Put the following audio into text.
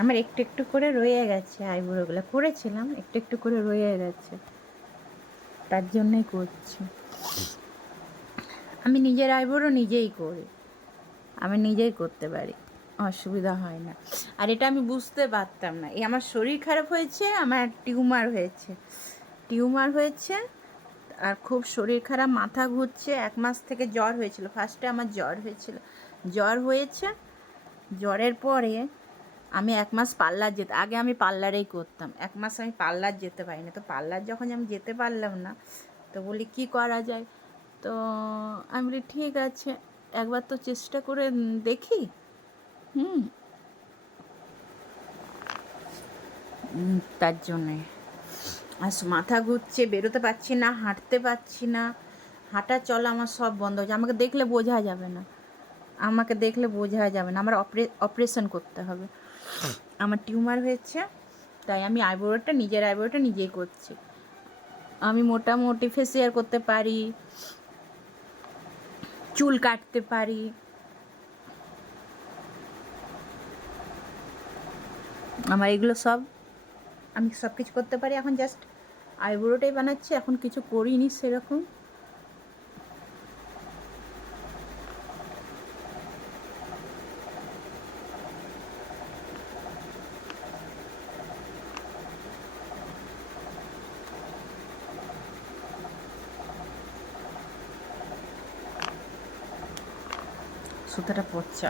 আমার একটু একটু করে রয়ে গেছে, আইব্রোগুলো করেছিলাম, একটু একটু করে রয়ে গেছে, তার জন্যই করছি। আমি নিজের আইব্রো নিজেই করি, আমি নিজেই করতে পারি, অসুবিধা হয় না। আর এটা আমি বুঝতে পারতাম না, এই আমার শরীর খারাপ হয়েছে, আমার টিউমার হয়েছে, টিউমার হয়েছে, আর খুব শরীর খারাপ, মাথা ঘুরছে, 1 মাস থেকে জ্বর হয়েছিল, ফার্স্টে আমার জ্বর হয়েছিল, জ্বর হয়েছে, জ্বরের পরে আমি 1 মাস পার্লার যেতে, আগে আমি পার্লারেই করতাম, 1 মাস আমি পার্লার যেতে পারি না, তো পার্লার যখন আমি যেতে পারলাম না, তো বলি কী করা যায়, তো আমি বলি ঠিক আছে একবার তো চেষ্টা করে দেখি। হুম, তার জন্যে আর মাথা ঘুরছে, বেরোতে পারছি না, হাঁটতে পারছি না, হাঁটা চলা আমার সব বন্ধ হয়েছে, আমাকে দেখলে বোঝা যাবে না, আমাকে দেখলে বোঝা যাবে না, আমার অপারেশন করতে হবে, আমার টিউমার হয়েছে, তাই আমি আইব্রোটা, নিজের আইব্রোটা নিজেই করছি। আমি মোটামুটি ফেসিয়াল করতে পারি, চুল কাটতে পারি, আমার এগুলো সব, আমি সব কিছু করতে পারি, এখন জাস্ট আইব্রোটাই বানাচ্ছি, এখন কিছু করিনি সেরকম। সুতাটা পড়ছে।